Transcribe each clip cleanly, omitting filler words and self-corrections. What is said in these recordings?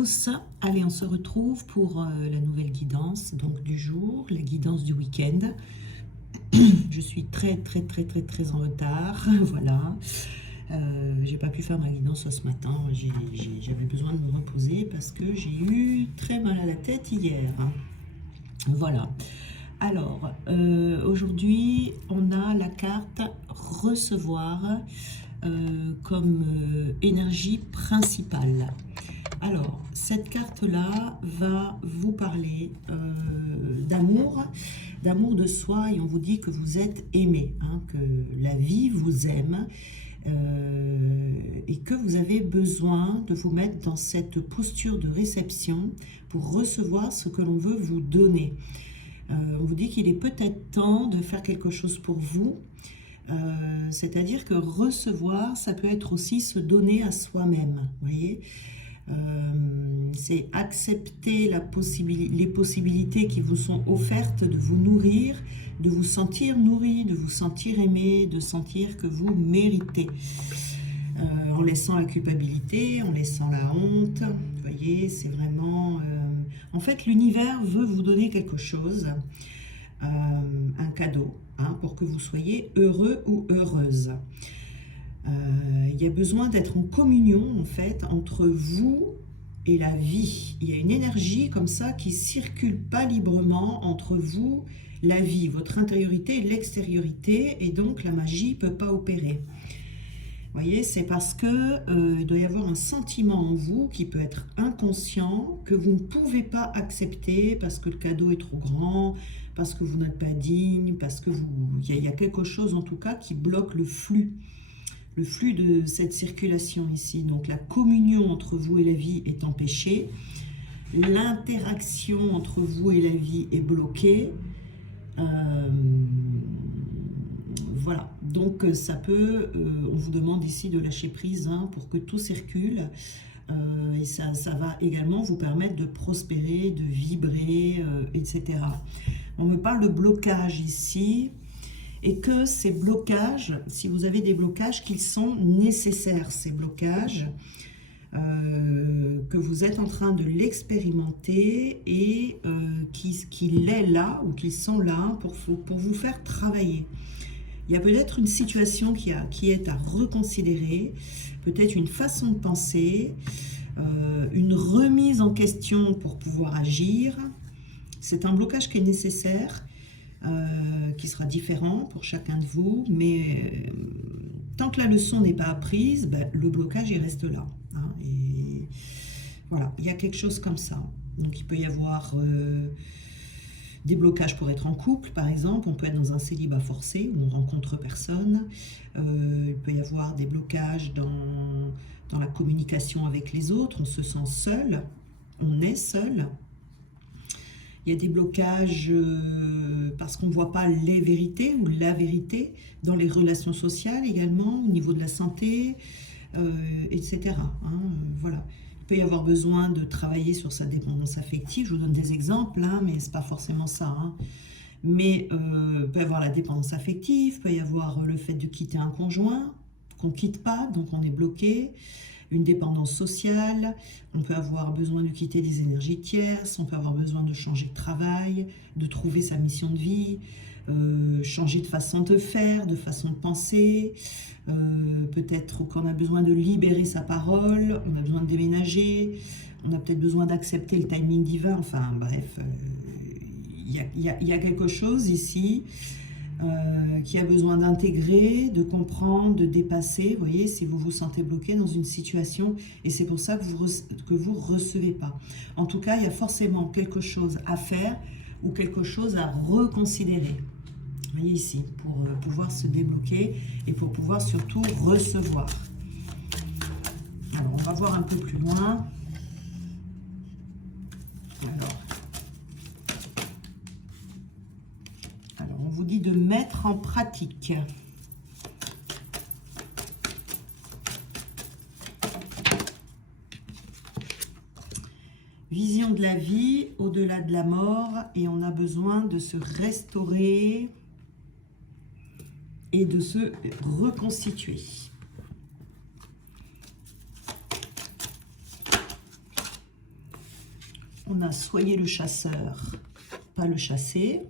tous, allez on se retrouve pour la nouvelle guidance donc du jour, la guidance du week-end. Je suis très en retard, voilà. J'ai pas pu faire ma guidance ce matin, j'avais besoin de me reposer parce que j'ai eu très mal à la tête hier. Voilà. Alors, aujourd'hui, on a la carte recevoir comme énergie principale. Alors, cette carte-là va vous parler d'amour, d'amour de soi, et on vous dit que vous êtes aimé, hein, que la vie vous aime, et que vous avez besoin de vous mettre dans cette posture de réception pour recevoir ce que l'on veut vous donner. On vous dit qu'il est peut-être temps de faire quelque chose pour vous, c'est-à-dire que recevoir, ça peut être aussi se donner à soi-même, vous voyez. C'est accepter les possibilités qui vous sont offertes de vous nourrir, de vous sentir nourri, de vous sentir aimé, de sentir que vous méritez. En laissant la culpabilité, en laissant la honte, vous voyez, c'est vraiment... En fait, l'univers veut vous donner quelque chose, un cadeau, hein, pour que vous soyez heureux ou heureuse. Il y a besoin d'être en communion en fait entre vous et la vie. Il y a une énergie comme ça qui circule pas librement entre vous, la vie, votre intériorité et l'extériorité, et donc la magie peut pas opérer. Vous voyez, c'est parce que il doit y avoir un sentiment en vous qui peut être inconscient, que vous ne pouvez pas accepter parce que le cadeau est trop grand, parce que vous n'êtes pas digne, parce que il y a quelque chose en tout cas qui bloque le flux de cette circulation ici. Donc la communion entre vous et la vie est empêchée, l'interaction entre vous et la vie est bloquée. Voilà, donc ça peut, on vous demande ici de lâcher prise, hein, pour que tout circule, et ça va également vous permettre de prospérer, de vibrer, etc. On me parle de blocage ici, et que ces blocages, si vous avez des blocages, qu'ils sont nécessaires, ces blocages, que vous êtes en train de l'expérimenter et qu'il est là ou qu'ils sont là pour vous faire travailler. Il y a peut-être une situation qui est à reconsidérer, peut-être une façon de penser, une remise en question pour pouvoir agir. C'est un blocage qui est nécessaire, qui sera différent pour chacun de vous, mais tant que la leçon n'est pas apprise, ben, le blocage il reste là, hein, et voilà, il y a quelque chose comme ça. Donc il peut y avoir des blocages pour être en couple, par exemple. On peut être dans un célibat forcé où on rencontre personne. Il peut y avoir des blocages dans la communication avec les autres, on se sent seul, on est seul. Il y a des blocages parce qu'on ne voit pas les vérités ou la vérité dans les relations sociales également, au niveau de la santé, etc. Hein, voilà. Il peut y avoir besoin de travailler sur sa dépendance affective. Je vous donne des exemples, hein, mais ce n'est pas forcément ça. Hein. Mais il peut y avoir la dépendance affective, il peut y avoir le fait de quitter un conjoint, qu'on ne quitte pas, donc on est bloqué. Une dépendance sociale, on peut avoir besoin de quitter des énergies tierces, on peut avoir besoin de changer de travail, de trouver sa mission de vie, changer de façon de faire, de façon de penser, peut-être qu'on a besoin de libérer sa parole, on a besoin de déménager, on a peut-être besoin d'accepter le timing divin, enfin bref, il y a quelque chose ici qui a besoin d'intégrer, de comprendre, de dépasser, vous voyez, si vous vous sentez bloqué dans une situation, et c'est pour ça que vous recevez pas. En tout cas, il y a forcément quelque chose à faire ou quelque chose à reconsidérer. Vous voyez ici, pour pouvoir se débloquer et pour pouvoir surtout recevoir. Alors, on va voir un peu plus loin. Alors, on vous dit de mettre en pratique. Vision de la vie au-delà de la mort, et on a besoin de se restaurer et de se reconstituer. On a soyez le chasseur, pas le chassé.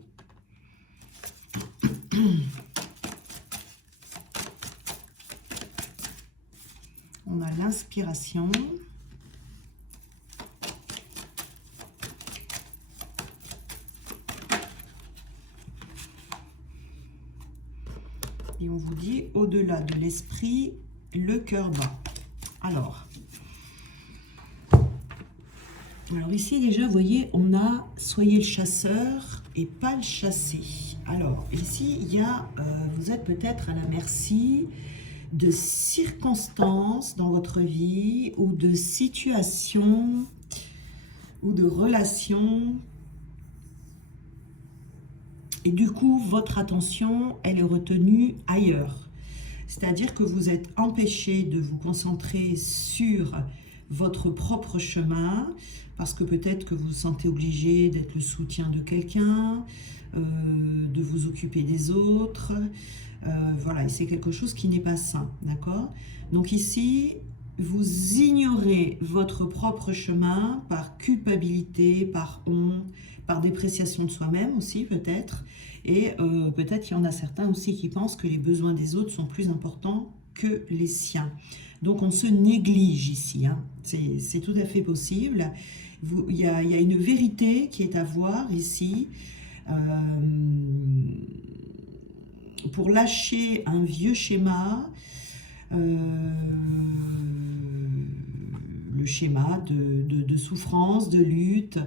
On a l'inspiration. Et on vous dit, au-delà de l'esprit, le cœur bat. Alors ici déjà, vous voyez, on a soyez le chasseur et pas le chassé. Alors ici, il y a, vous êtes peut-être à la merci de circonstances dans votre vie ou de situations ou de relations. Et du coup, votre attention, elle est retenue ailleurs. C'est-à-dire que vous êtes empêché de vous concentrer sur votre propre chemin, parce que peut-être que vous vous sentez obligé d'être le soutien de quelqu'un, de vous occuper des autres. Voilà, et c'est quelque chose qui n'est pas sain, d'accord? Donc ici, vous ignorez votre propre chemin par culpabilité, par honte, par dépréciation de soi-même aussi peut-être. Et peut-être qu'il y en a certains aussi qui pensent que les besoins des autres sont plus importants que les siens. Donc on se néglige ici, hein. C'est tout à fait possible. Il y a une vérité qui est à voir ici. Pour lâcher un vieux schéma, le schéma de souffrance, de lutte,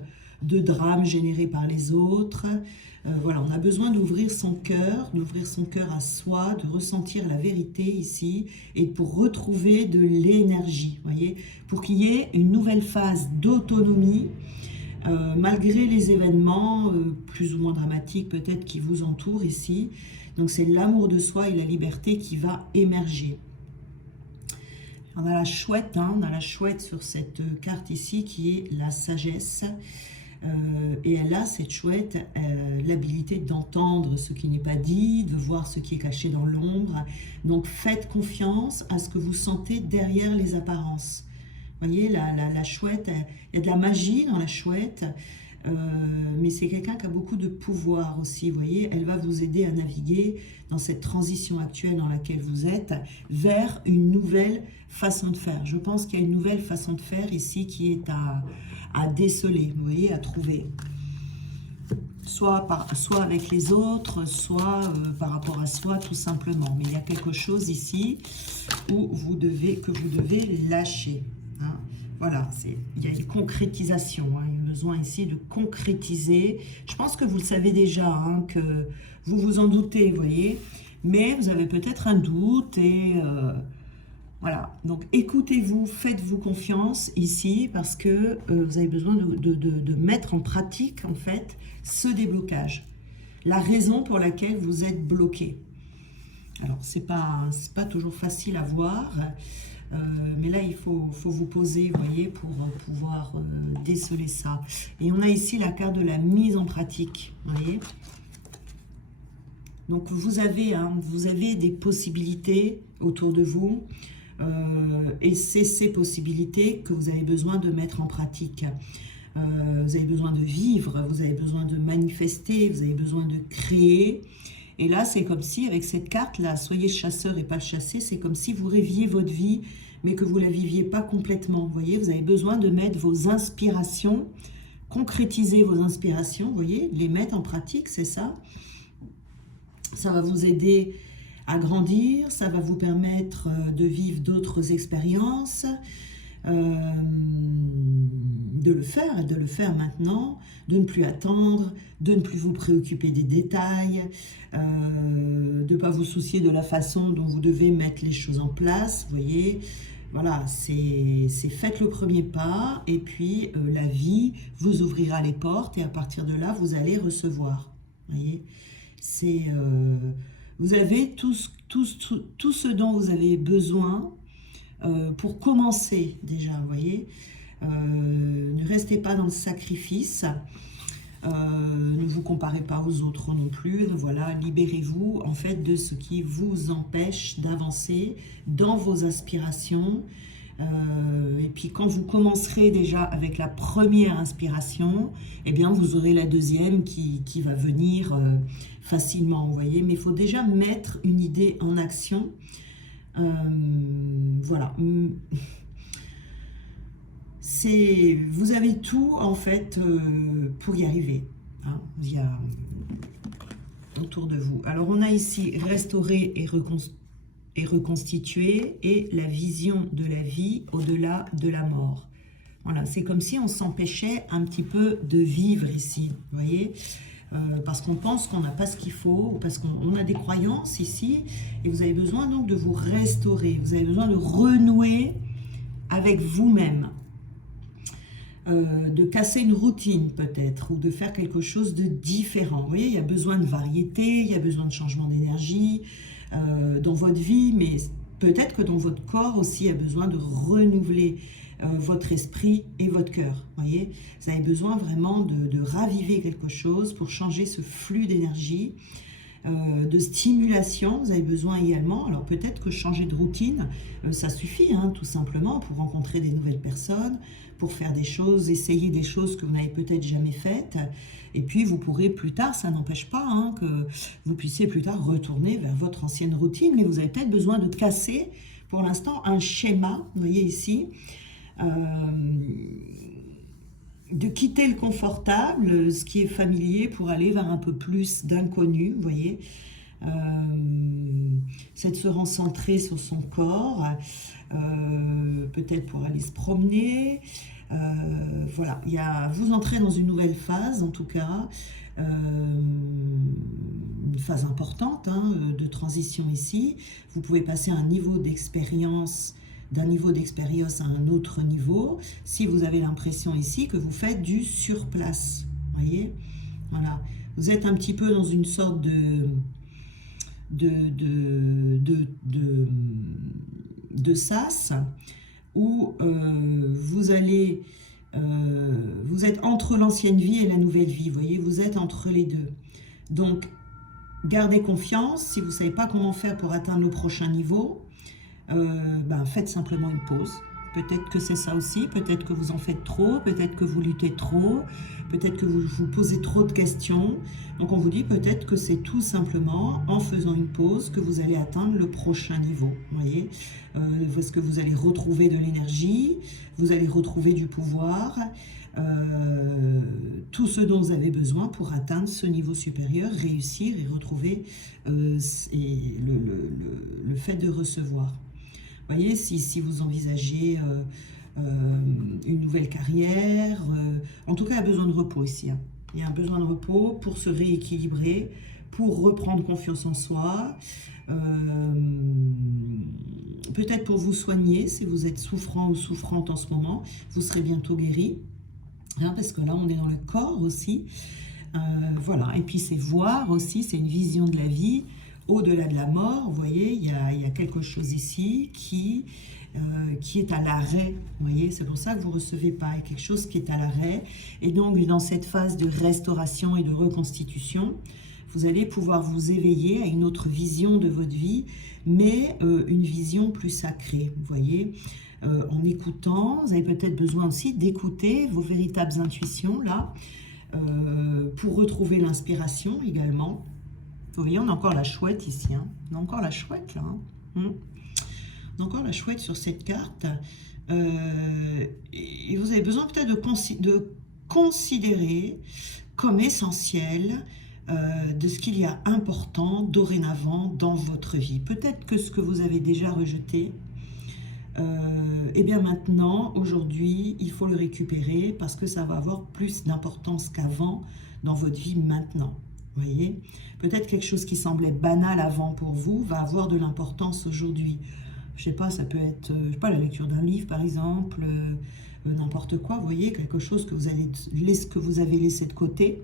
de drame généré par les autres. Voilà, on a besoin d'ouvrir son cœur à soi, de ressentir la vérité ici, et pour retrouver de l'énergie, voyez, pour qu'il y ait une nouvelle phase d'autonomie, malgré les événements plus ou moins dramatiques peut-être qui vous entourent ici. Donc c'est l'amour de soi et la liberté qui va émerger. On a la chouette, hein, on a la chouette sur cette carte ici qui est la sagesse. Et elle a, cette chouette, l'habilité d'entendre ce qui n'est pas dit, de voir ce qui est caché dans l'ombre. Donc faites confiance à ce que vous sentez derrière les apparences. Vous voyez, la chouette, il y a de la magie dans la chouette, mais c'est quelqu'un qui a beaucoup de pouvoir aussi. Vous voyez, elle va vous aider à naviguer dans cette transition actuelle dans laquelle vous êtes vers une nouvelle façon de faire. Je pense qu'il y a une nouvelle façon de faire ici qui est à déceler, vous voyez, à trouver. Soit avec les autres, soit par rapport à soi, tout simplement. Mais il y a quelque chose ici où que vous devez lâcher. Hein. Voilà, il y a une concrétisation. Hein. Il y a besoin ici de concrétiser. Je pense que vous le savez déjà, hein, que vous vous en doutez, vous voyez. Mais vous avez peut-être un doute et... voilà, donc écoutez-vous, faites-vous confiance ici parce que vous avez besoin de mettre en pratique en fait ce déblocage. La raison pour laquelle vous êtes bloqué. Alors, c'est pas toujours facile à voir, mais là il faut vous poser, vous voyez, pour pouvoir déceler ça. Et on a ici la carte de la mise en pratique, vous voyez. Donc vous avez des possibilités autour de vous. Et c'est ces possibilités que vous avez besoin de mettre en pratique. Vous avez besoin de vivre, vous avez besoin de manifester, vous avez besoin de créer. Et là, c'est comme si, avec cette carte-là, soyez chasseur et pas le chassé, c'est comme si vous rêviez votre vie, mais que vous ne la viviez pas complètement. Vous voyez, vous avez besoin de mettre vos inspirations, concrétiser vos inspirations, vous voyez, les mettre en pratique, c'est ça. Ça va vous aider à grandir, ça va vous permettre de vivre d'autres expériences, de le faire et de le faire maintenant, de ne plus attendre, de ne plus vous préoccuper des détails, de ne pas vous soucier de la façon dont vous devez mettre les choses en place, vous voyez. Voilà, c'est faites le premier pas et puis la vie vous ouvrira les portes et à partir de là, vous allez recevoir, vous voyez. C'est... vous avez tout ce dont vous avez besoin pour commencer déjà, vous voyez. Ne restez pas dans le sacrifice, ne vous comparez pas aux autres non plus. Voilà, libérez-vous en fait de ce qui vous empêche d'avancer dans vos aspirations, Et puis quand vous commencerez déjà avec la première inspiration, eh bien vous aurez la deuxième qui va venir facilement, vous voyez. Mais il faut déjà mettre une idée en action. Voilà. Vous avez tout en fait pour y arriver. Hein. Il y a autour de vous. Alors on a ici restaurer et reconstituer et la vision de la vie au-delà de la mort. Voilà, c'est comme si on s'empêchait un petit peu de vivre ici, vous voyez, parce qu'on pense qu'on n'a pas ce qu'il faut, ou parce qu'on a des croyances ici, et vous avez besoin donc de vous restaurer, vous avez besoin de renouer avec vous-même. De casser une routine peut-être, ou de faire quelque chose de différent. Vous voyez, il y a besoin de variété, il y a besoin de changement d'énergie dans votre vie, mais peut-être que dans votre corps aussi, il y a besoin de renouveler votre esprit et votre cœur. Vous voyez, vous avez besoin vraiment de raviver quelque chose pour changer ce flux d'énergie, de stimulation, vous avez besoin également. Alors peut-être que changer de routine, ça suffit, hein, tout simplement, pour rencontrer des nouvelles personnes, pour faire des choses, essayer des choses que vous n'avez peut-être jamais faites. Et puis vous pourrez plus tard, ça n'empêche pas hein, que vous puissiez plus tard retourner vers votre ancienne routine, mais vous avez peut-être besoin de casser, pour l'instant, un schéma, vous voyez ici, de quitter le confortable, ce qui est familier, pour aller vers un peu plus d'inconnu, vous voyez. C'est de se recentrer sur son corps, peut-être pour aller se promener. Voilà, vous entrez dans une nouvelle phase, en tout cas, une phase importante hein, de transition ici. Vous pouvez passer un niveau d'expérience, d'un niveau d'expérience à un autre niveau, si vous avez l'impression ici que vous faites du surplace, voyez, voilà, vous êtes un petit peu dans une sorte de sas, où vous êtes entre l'ancienne vie et la nouvelle vie, vous voyez, vous êtes entre les deux, donc gardez confiance. Si vous ne savez pas comment faire pour atteindre le prochain niveau, faites simplement une pause. Peut-être que c'est ça aussi, peut-être que vous en faites trop, peut-être que vous luttez trop, peut-être que vous vous posez trop de questions. Donc on vous dit peut-être que c'est tout simplement en faisant une pause que vous allez atteindre le prochain niveau. Vous voyez, parce que vous allez retrouver de l'énergie, vous allez retrouver du pouvoir, tout ce dont vous avez besoin pour atteindre ce niveau supérieur, réussir et retrouver le fait de recevoir. Vous voyez, si vous envisagez une nouvelle carrière, en tout cas, il y a besoin de repos ici. Hein. Il y a un besoin de repos pour se rééquilibrer, pour reprendre confiance en soi, peut-être pour vous soigner, si vous êtes souffrant ou souffrante en ce moment, vous serez bientôt guéri, hein, parce que là, on est dans le corps aussi. Voilà, et puis c'est voir aussi, c'est une vision de la vie, au-delà de la mort, vous voyez, il y a quelque chose ici qui est à l'arrêt, vous voyez, c'est pour ça que vous ne recevez pas, il y a quelque chose qui est à l'arrêt, et donc dans cette phase de restauration et de reconstitution, vous allez pouvoir vous éveiller à une autre vision de votre vie, mais une vision plus sacrée, vous voyez, en écoutant, vous avez peut-être besoin aussi d'écouter vos véritables intuitions, là, pour retrouver l'inspiration également. Vous voyez, on a encore la chouette ici, hein. On a encore la chouette là. Hein. On a encore la chouette sur cette carte. Et vous avez besoin peut-être de considérer comme essentiel de ce qu'il y a important dorénavant dans votre vie. Peut-être que ce que vous avez déjà rejeté, et bien maintenant, aujourd'hui, il faut le récupérer parce que ça va avoir plus d'importance qu'avant dans votre vie maintenant. Vous voyez, peut-être quelque chose qui semblait banal avant pour vous va avoir de l'importance aujourd'hui. Je sais pas, ça peut être, je sais pas, la lecture d'un livre par exemple, n'importe quoi. Vous voyez, quelque chose que vous avez laissé de côté,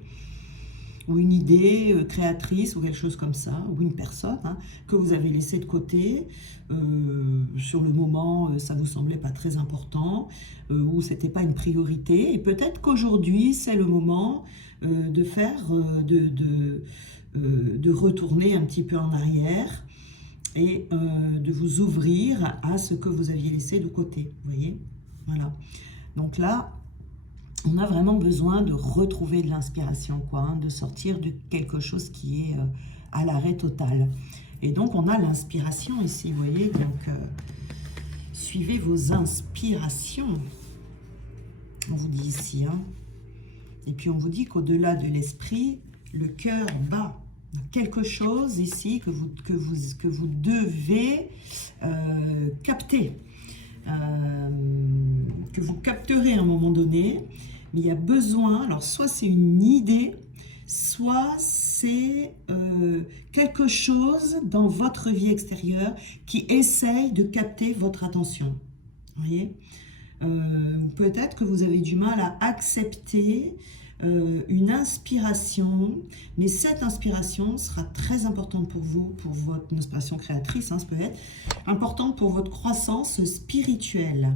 ou une idée créatrice ou quelque chose comme ça, ou une personne hein, que vous avez laissé de côté. Sur le moment, ça vous semblait pas très important, ou c'était pas une priorité. Et peut-être qu'aujourd'hui, c'est le moment de faire, de retourner un petit peu en arrière et de vous ouvrir à ce que vous aviez laissé de côté, vous voyez, voilà. Donc là, on a vraiment besoin de retrouver de l'inspiration, quoi, hein, de sortir de quelque chose qui est à l'arrêt total. Et donc, on a l'inspiration ici, vous voyez, donc suivez vos inspirations, on vous dit ici, hein. Et puis, on vous dit qu'au-delà de l'esprit, le cœur bat. Quelque chose ici que vous devez capter, que vous capterez à un moment donné, mais il y a besoin, alors soit c'est une idée, soit c'est quelque chose dans votre vie extérieure qui essaye de capter votre attention, vous voyez. Peut-être que vous avez du mal à accepter une inspiration, mais cette inspiration sera très importante pour vous, pour votre inspiration créatrice, hein, ça peut être importante pour votre croissance spirituelle.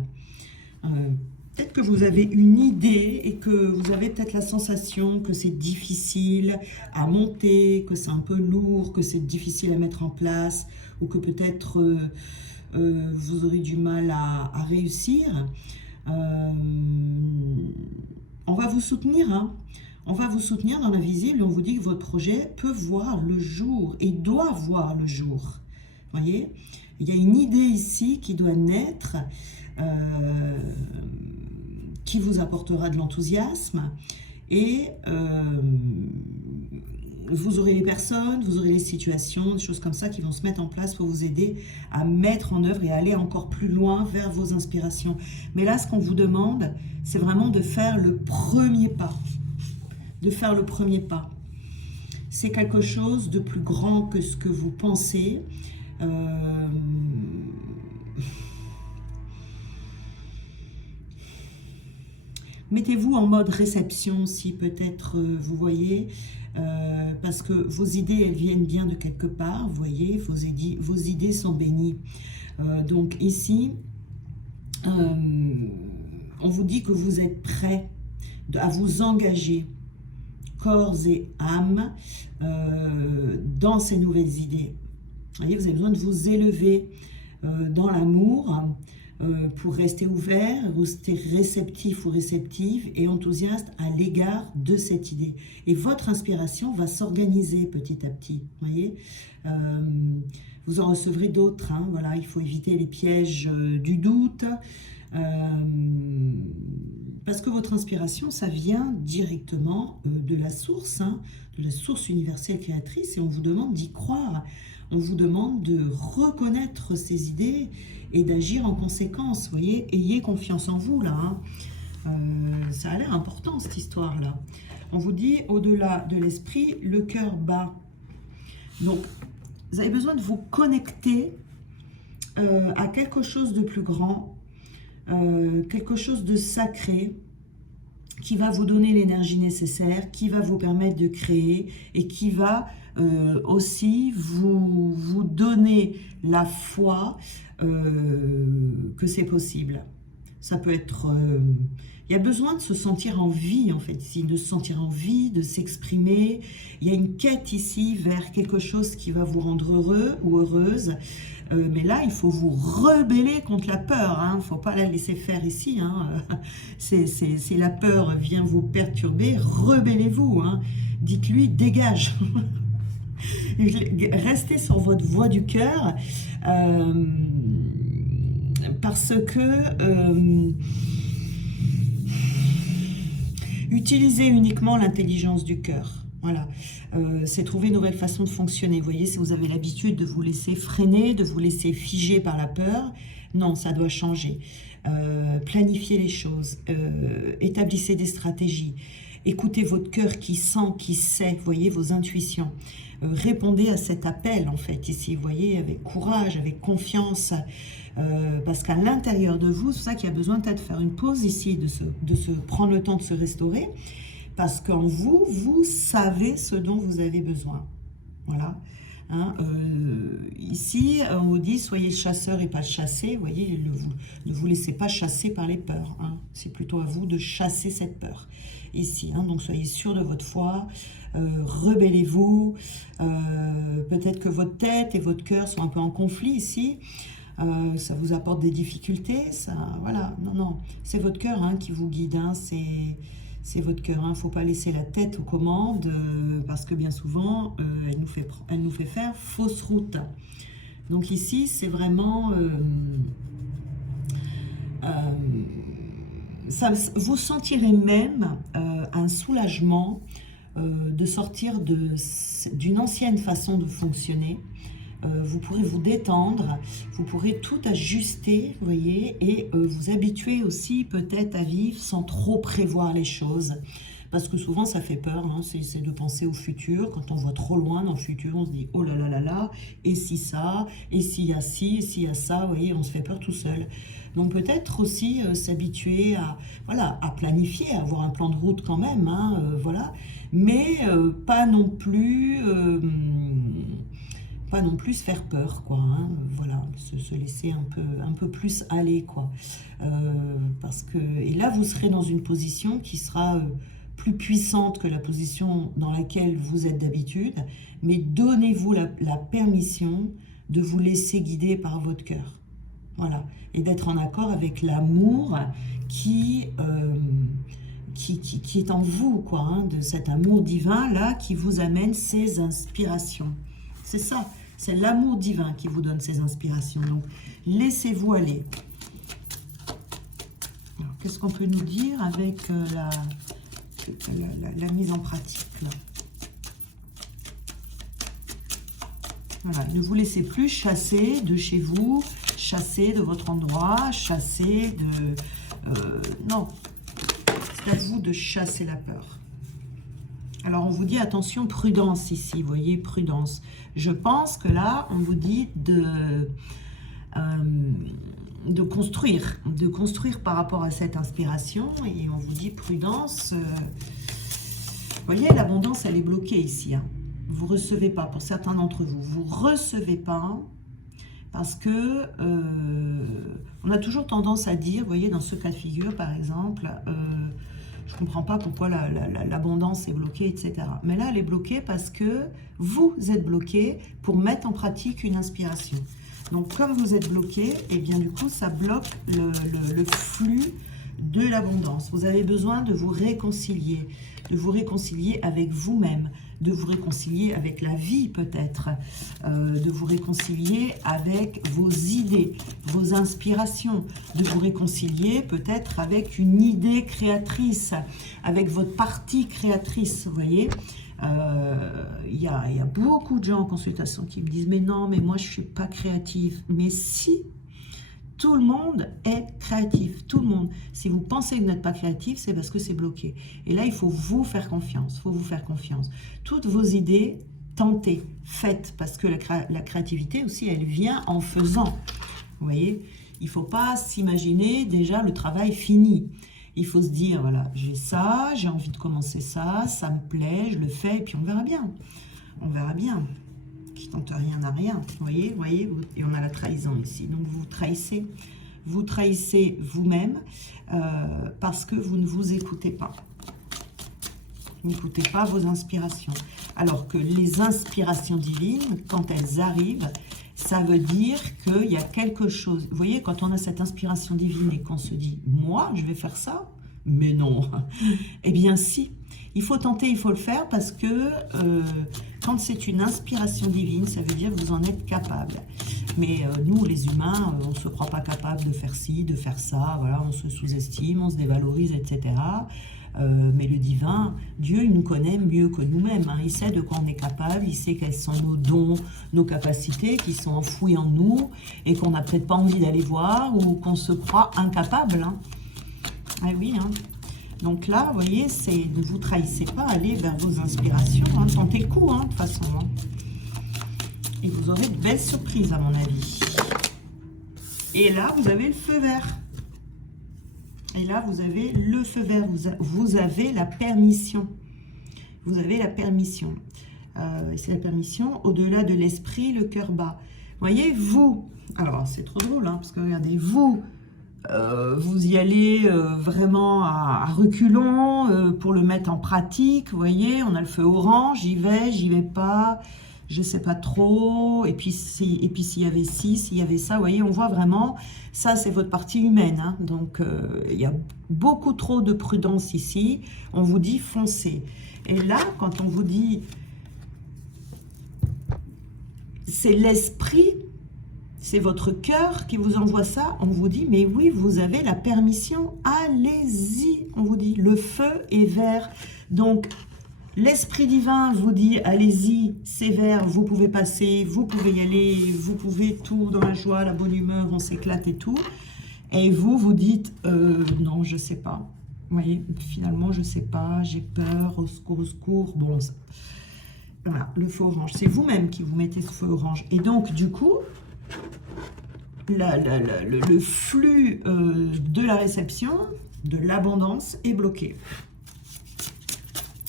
Peut-être que vous avez une idée et que vous avez peut-être la sensation que c'est difficile à monter, que c'est un peu lourd, que c'est difficile à mettre en place, ou que peut-être vous aurez du mal à réussir. On va vous soutenir, hein. On va vous soutenir dans l'invisible. On vous dit que votre projet peut voir le jour et doit voir le jour. Vous voyez, il y a une idée ici qui doit naître, qui vous apportera de l'enthousiasme, et vous aurez les personnes, vous aurez les situations, des choses comme ça qui vont se mettre en place pour vous aider à mettre en œuvre et à aller encore plus loin vers vos inspirations. Mais là, ce qu'on vous demande, c'est vraiment de faire le premier pas. De faire le premier pas. C'est quelque chose de plus grand que ce que vous pensez. Mettez-vous en mode réception si peut-être vous voyez, parce que vos idées, elles viennent bien de quelque part, vous voyez, vos idées sont bénies. Donc ici, on vous dit que vous êtes prêt à vous engager, corps et âme, dans ces nouvelles idées. Vous voyez, vous avez besoin de vous élever dans l'amour, pour rester ouvert, rester réceptif ou réceptive et enthousiaste à l'égard de cette idée. Et votre inspiration va s'organiser petit à petit, vous voyez. Vous en recevrez d'autres, hein, voilà, il faut éviter les pièges du doute, parce que votre inspiration, ça vient directement de la source, hein, de la source universelle créatrice, et on vous demande d'y croire. On vous demande de reconnaître ces idées et d'agir en conséquence, vous voyez. Ayez confiance en vous, là. Hein. Ça a l'air important, cette histoire-là. On vous dit, au-delà de l'esprit, le cœur bat. Donc, vous avez besoin de vous connecter à quelque chose de plus grand, quelque chose de sacré, qui va vous donner l'énergie nécessaire, qui va vous permettre de créer et qui va aussi vous donner la foi que c'est possible. Ça peut être... il y a besoin de se sentir en vie, en fait, ici, de se sentir en vie, de s'exprimer. Il y a une quête ici vers quelque chose qui va vous rendre heureux ou heureuse. Mais là, il faut vous rebeller contre la peur. Il ne faut pas la laisser faire ici. Hein. Si la peur vient vous perturber, rebellez-vous. Hein. Dites-lui, dégage. Restez sur votre voie du cœur. Parce que... utilisez uniquement l'intelligence du cœur. Voilà, c'est trouver une nouvelle façon de fonctionner. Vous voyez, si vous avez l'habitude de vous laisser freiner, de vous laisser figer par la peur, non, ça doit changer. Planifiez les choses, établissez des stratégies, écoutez votre cœur qui sent, qui sait, vous voyez, vos intuitions. Répondez à cet appel, en fait, ici, vous voyez, avec courage, avec confiance, parce qu'à l'intérieur de vous, c'est ça qu'il y a besoin peut-être de faire une pause ici, de se prendre le temps de se restaurer, parce qu'en vous, vous savez ce dont vous avez besoin. Voilà. Hein, ici, on vous dit, soyez le chasseur et pas le chassé. Vous voyez, ne vous laissez pas chasser par les peurs. Hein. C'est plutôt à vous de chasser cette peur. Ici, hein, donc soyez sûr de votre foi, rebellez-vous. Peut-être que votre tête et votre cœur sont un peu en conflit ici. Ça vous apporte des difficultés. Ça, voilà, non, non, c'est votre cœur hein, qui vous guide. Hein, c'est votre cœur, il ne faut pas laisser la tête aux commandes parce que bien souvent, elle nous fait faire fausse route. Donc ici, c'est vraiment... vous sentirez même un soulagement de sortir d'une ancienne façon de fonctionner. Vous pourrez vous détendre, vous pourrez tout ajuster, vous voyez, et vous habituer aussi peut-être à vivre sans trop prévoir les choses. Parce que souvent ça fait peur, hein, c'est de penser au futur. Quand on voit trop loin dans le futur, on se dit oh là là là là, et si ça, et s'il y a ci, et s'il y a ça, vous voyez, on se fait peur tout seul. Donc peut-être aussi s'habituer à, voilà, à planifier, à avoir un plan de route quand même, hein, voilà, mais pas non plus se faire peur, quoi, hein, voilà, se laisser un peu plus aller, quoi, parce que, et là vous serez dans une position qui sera plus puissante que la position dans laquelle vous êtes d'habitude, mais donnez-vous la permission de vous laisser guider par votre cœur, voilà, et d'être en accord avec l'amour qui est en vous, quoi, hein, de cet amour divin là qui vous amène ces inspirations, c'est ça. C'est l'amour divin qui vous donne ces inspirations. Donc, laissez-vous aller. Qu'est-ce qu'on peut nous dire avec la mise en pratique là. Voilà, ne vous laissez plus chasser de chez vous, chasser de votre endroit, chasser de... non, c'est à vous de chasser la peur. Alors, on vous dit, attention, prudence ici, vous voyez, prudence. Je pense que là, on vous dit de construire par rapport à cette inspiration. Et on vous dit, prudence. Vous voyez, l'abondance, elle est bloquée ici. Hein. Vous ne recevez pas, pour certains d'entre vous. Vous ne recevez pas parce que on a toujours tendance à dire, vous voyez, dans ce cas de figure, par exemple... je ne comprends pas pourquoi l'abondance est bloquée, etc. Mais là, elle est bloquée parce que vous êtes bloqué pour mettre en pratique une inspiration. Donc, comme vous êtes bloqué, et bien du coup, ça bloque le flux de l'abondance. Vous avez besoin de vous réconcilier avec vous-même, de vous réconcilier avec la vie peut-être, de vous réconcilier avec vos idées, vos inspirations, de vous réconcilier peut-être avec une idée créatrice, avec votre partie créatrice, vous voyez. Il y a beaucoup de gens en consultation qui me disent « Mais non, mais moi je ne suis pas créative. » Mais si, tout le monde est créatif, tout le monde. Si vous pensez que vous n'êtes pas créatif, c'est parce que c'est bloqué. Et là, il faut vous faire confiance, Toutes vos idées, tentez, faites, parce que la créativité aussi, elle vient en faisant. Vous voyez, il ne faut pas s'imaginer déjà le travail fini. Il faut se dire, voilà, j'ai ça, j'ai envie de commencer ça, ça me plaît, je le fais, et puis on verra bien. On verra bien. Qui tente rien n'a rien. Vous voyez, et on a la trahison ici. Donc vous trahissez vous-même parce que vous ne vous écoutez pas. Vous n'écoutez pas vos inspirations. Alors que les inspirations divines, quand elles arrivent, ça veut dire qu'il y a quelque chose. Vous voyez, quand on a cette inspiration divine et qu'on se dit, moi, je vais faire ça, mais non. Eh bien, si. Il faut tenter, il faut le faire parce que quand c'est une inspiration divine, ça veut dire que vous en êtes capable. Mais nous, les humains, on ne se croit pas capable de faire ci, de faire ça. Voilà, on se sous-estime, on se dévalorise, etc. Mais le divin, Dieu, il nous connaît mieux que nous-mêmes. Hein. Il sait de quoi on est capable, il sait quels sont nos dons, nos capacités qui sont enfouies en nous et qu'on n'a peut-être pas envie d'aller voir ou qu'on se croit incapable. Hein. Ah oui, hein. Donc là, vous voyez, ne vous trahissez pas, allez vers vos inspirations. Hein. Tentez le coup, hein, de toute façon. Hein. Et vous aurez de belles surprises, à mon avis. Et là, vous avez le feu vert. Et là, vous avez le feu vert. Vous avez la permission. Vous avez la permission. Et c'est la permission. Au-delà de l'esprit, le cœur bat. Voyez, vous, alors c'est trop drôle, hein, parce que regardez, vous y allez vraiment à reculons pour le mettre en pratique. Vous voyez, on a le feu orange, j'y vais pas, je sais pas trop. Et puis s'il y avait ci, s'il y avait ça, vous voyez, on voit vraiment, ça c'est votre partie humaine. Hein, donc il y a beaucoup trop de prudence ici. On vous dit foncez. Et là, quand on vous dit c'est l'esprit, c'est votre cœur qui vous envoie ça, on vous dit, mais oui, vous avez la permission, allez-y. On vous dit, le feu est vert. Donc, l'Esprit divin vous dit, allez-y, c'est vert, vous pouvez passer, vous pouvez y aller, vous pouvez tout dans la joie, la bonne humeur, on s'éclate et tout. Et vous dites, non, je sais pas. Vous voyez, finalement, je sais pas, j'ai peur, au secours, au secours. Bon, ça, voilà, le feu orange. C'est vous-même qui vous mettez ce feu orange. Et donc, du coup, le flux de la réception, de l'abondance est bloqué.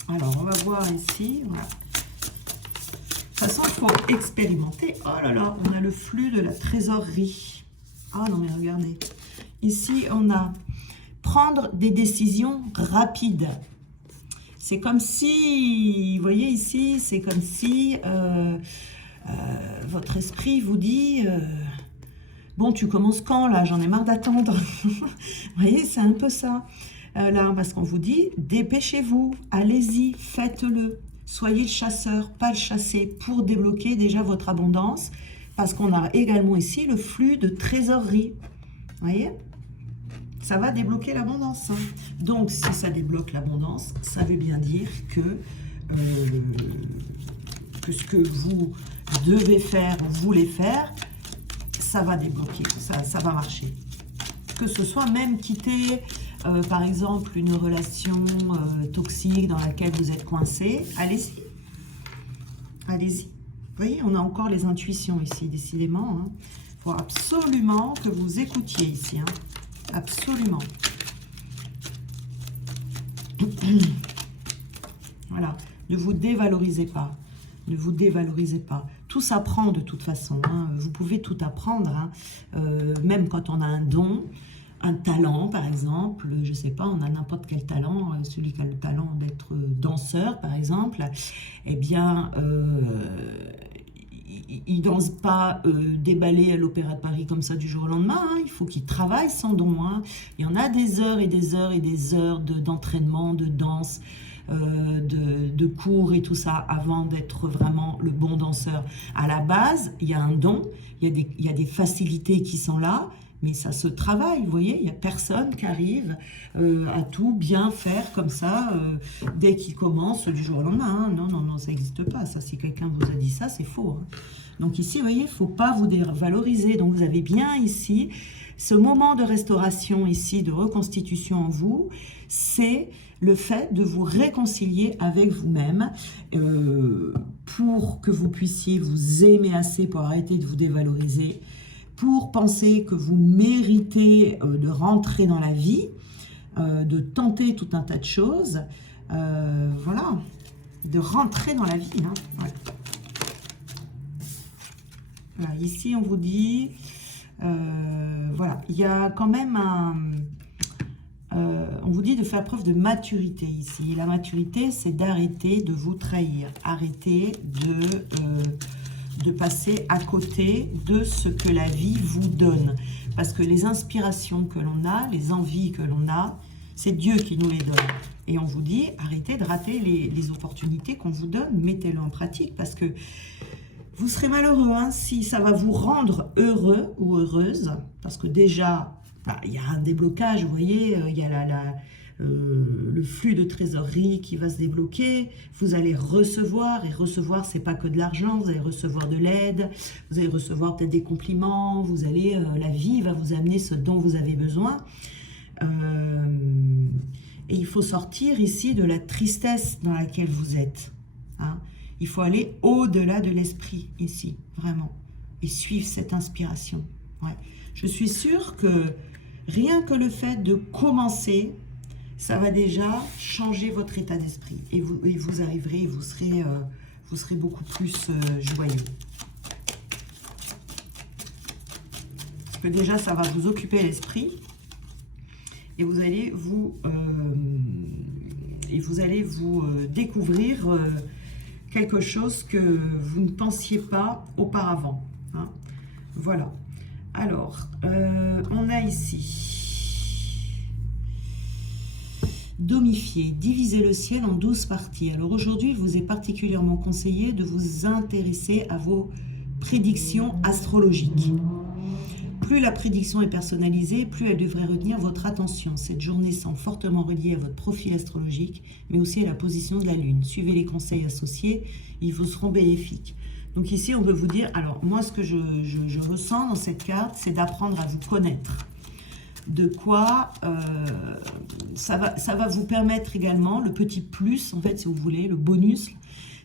Alors, on va voir ici. Voilà. De toute façon, il faut expérimenter. Oh là là, on a le flux de la trésorerie. Ah non, mais regardez. Ici, on a prendre des décisions rapides. C'est comme si, vous voyez ici, c'est comme si votre esprit vous dit... bon, tu commences quand, là? J'en ai marre d'attendre. Vous voyez, c'est un peu ça. Là, parce qu'on vous dit, dépêchez-vous, allez-y, faites-le. Soyez le chasseur, pas le chassé, pour débloquer déjà votre abondance. Parce qu'on a également ici le flux de trésorerie. Vous voyez? Ça va débloquer l'abondance. Hein. Donc, si ça débloque l'abondance, ça veut bien dire que ce que vous devez faire, vous voulez faire, ça va débloquer, ça va marcher. Que ce soit même quitter, par exemple, une relation toxique dans laquelle vous êtes coincé, allez-y. Allez-y. Vous voyez, on a encore les intuitions ici, décidément. Il faut absolument que vous écoutiez ici. Hein. Absolument. Voilà. Ne vous dévalorisez pas. Ne vous dévalorisez pas. Tout s'apprend de toute façon. Hein. Vous pouvez tout apprendre. Hein. Même quand on a un don, un talent par exemple. Je ne sais pas, on a n'importe quel talent. Celui qui a le talent d'être danseur par exemple. Eh bien... il ne danse pas déballé à l'Opéra de Paris comme ça du jour au lendemain. Hein. Il faut qu'il travaille son don. Hein. Il y en a des heures et des heures et des heures d'entraînement, de danse, de cours et tout ça avant d'être vraiment le bon danseur. À la base, il y a un don, il y a des facilités qui sont là, mais ça se travaille, vous voyez, il n'y a personne qui arrive à tout bien faire comme ça dès qu'il commence du jour au lendemain. Hein. Non, non, non, ça n'existe pas. Ça, si quelqu'un vous a dit ça, c'est faux. Hein. Donc ici, vous voyez, il ne faut pas vous dévaloriser. Donc vous avez bien ici, ce moment de restauration ici, de reconstitution en vous, c'est le fait de vous réconcilier avec vous-même pour que vous puissiez vous aimer assez pour arrêter de vous dévaloriser, pour penser que vous méritez de rentrer dans la vie, de tenter tout un tas de choses, voilà, de rentrer dans la vie. Hein. Ouais. Voilà, ici, on vous dit, voilà, il y a quand même on vous dit de faire preuve de maturité ici. La maturité, c'est d'arrêter de vous trahir, arrêter de passer à côté de ce que la vie vous donne. Parce que les inspirations que l'on a, les envies que l'on a, c'est Dieu qui nous les donne. Et on vous dit, arrêtez de rater les opportunités qu'on vous donne, mettez-le en pratique, parce que vous serez malheureux hein, si ça va vous rendre heureux ou heureuse, parce que déjà, il y a un déblocage, vous voyez, il y a le flux de trésorerie qui va se débloquer, vous allez recevoir, et recevoir, c'est pas que de l'argent, vous allez recevoir de l'aide, vous allez recevoir peut-être des compliments, vous allez, la vie va vous amener ce dont vous avez besoin. Et il faut sortir ici de la tristesse dans laquelle vous êtes. Hein. Il faut aller au-delà de l'esprit ici, vraiment, et suivre cette inspiration. Ouais. Je suis sûre que rien que le fait de commencer, ça va déjà changer votre état d'esprit. Et vous arriverez, vous vous serez beaucoup plus joyeux. Parce que déjà, ça va vous occuper l'esprit. Et vous allez vous, découvrir quelque chose que vous ne pensiez pas auparavant. Hein. Voilà. Alors, on a ici domifier, diviser le ciel en 12 parties. Alors aujourd'hui, il vous est particulièrement conseillé de vous intéresser à vos prédictions astrologiques. Plus la prédiction est personnalisée, plus elle devrait retenir votre attention. Cette journée semble fortement reliée à votre profil astrologique, mais aussi à la position de la Lune. Suivez les conseils associés, ils vous seront bénéfiques. Donc ici, on veut vous dire, alors moi, ce que je ressens dans cette carte, c'est d'apprendre à vous connaître. De quoi ça va vous permettre également, le petit plus, en fait, si vous voulez, le bonus,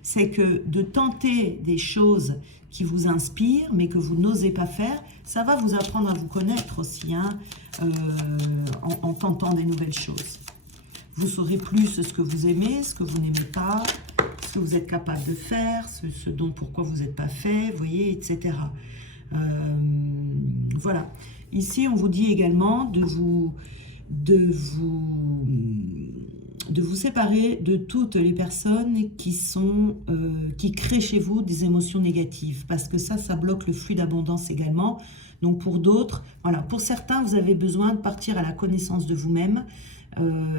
c'est que de tenter des choses qui vous inspirent, mais que vous n'osez pas faire, ça va vous apprendre à vous connaître aussi, hein, en tentant des nouvelles choses. Vous saurez plus ce que vous aimez, ce que vous n'aimez pas, ce que vous êtes capable de faire, ce dont pourquoi vous n'êtes pas fait, vous voyez, etc. Voilà. Ici, on vous dit également de vous séparer de toutes les personnes qui créent chez vous des émotions négatives, parce que ça bloque le flux d'abondance également. Donc pour d'autres, voilà, pour certains, vous avez besoin de partir à la connaissance de vous-même,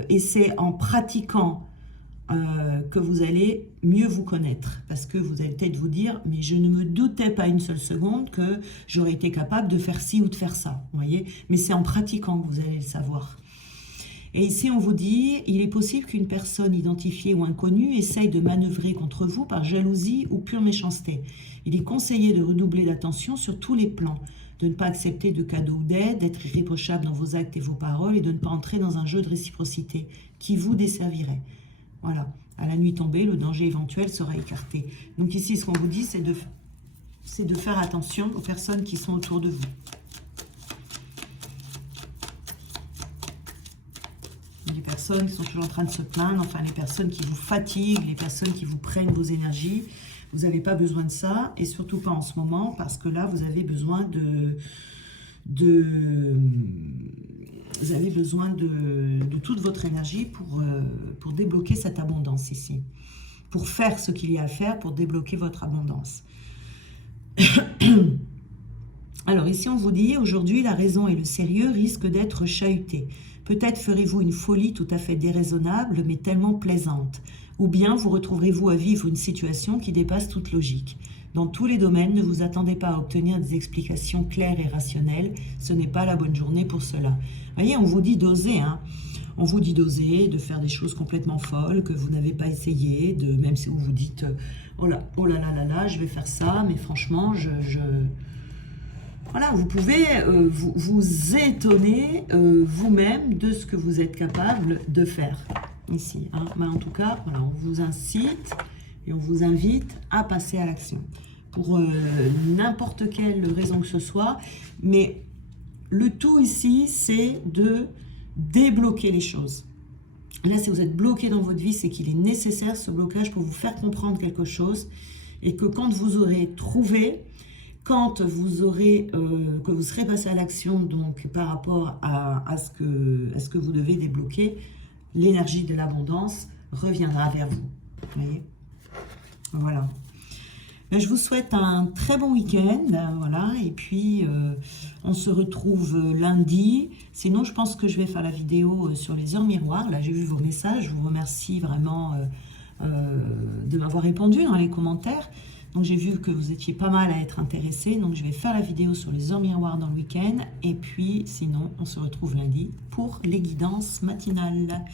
et c'est en pratiquant que vous allez mieux vous connaître, parce que vous allez peut-être vous dire, mais je ne me doutais pas une seule seconde que j'aurais été capable de faire ci ou de faire ça, vous voyez, mais c'est en pratiquant que vous allez le savoir. Et ici, on vous dit, il est possible qu'une personne identifiée ou inconnue essaye de manœuvrer contre vous par jalousie ou pure méchanceté. Il est conseillé de redoubler d'attention sur tous les plans, de ne pas accepter de cadeaux ou d'aide, d'être irréprochable dans vos actes et vos paroles et de ne pas entrer dans un jeu de réciprocité qui vous desservirait. Voilà, à la nuit tombée, le danger éventuel sera écarté. Donc ici, ce qu'on vous dit, c'est de faire attention aux personnes qui sont autour de vous. Les personnes qui sont toujours en train de se plaindre, enfin les personnes qui vous fatiguent, les personnes qui vous prennent vos énergies. Vous n'avez pas besoin de ça, et surtout pas en ce moment, parce que là, vous avez besoin de toute votre énergie pour débloquer cette abondance ici. Pour faire ce qu'il y a à faire pour débloquer votre abondance. Alors ici, on vous dit, aujourd'hui, la raison et le sérieux risquent d'être chahutés. Peut-être ferez-vous une folie tout à fait déraisonnable, mais tellement plaisante. Ou bien vous retrouverez-vous à vivre une situation qui dépasse toute logique. Dans tous les domaines, ne vous attendez pas à obtenir des explications claires et rationnelles. Ce n'est pas la bonne journée pour cela. Vous voyez, on vous dit d'oser, hein. On vous dit d'oser, de faire des choses complètement folles que vous n'avez pas essayé, même si vous vous dites oh là là, je vais faire ça, mais franchement, voilà, vous pouvez vous étonner vous-même de ce que vous êtes capable de faire ici. Hein. Mais en tout cas, voilà, on vous incite et on vous invite à passer à l'action pour n'importe quelle raison que ce soit. Mais le tout ici, c'est de débloquer les choses. Là, si vous êtes bloqué dans votre vie, c'est qu'il est nécessaire ce blocage pour vous faire comprendre quelque chose, et que quand vous aurez trouvé, quand vous aurez que vous serez passé à l'action, donc par rapport à ce que vous devez débloquer, l'énergie de l'abondance reviendra vers vous. Vous voyez ? Voilà. Je vous souhaite un très bon week-end, voilà, et puis on se retrouve lundi. Sinon, je pense que je vais faire la vidéo sur les heures miroirs. Là, j'ai vu vos messages, je vous remercie vraiment de m'avoir répondu dans les commentaires. Donc, j'ai vu que vous étiez pas mal à être intéressés, donc je vais faire la vidéo sur les heures miroirs dans le week-end. Et puis, sinon, on se retrouve lundi pour les guidances matinales.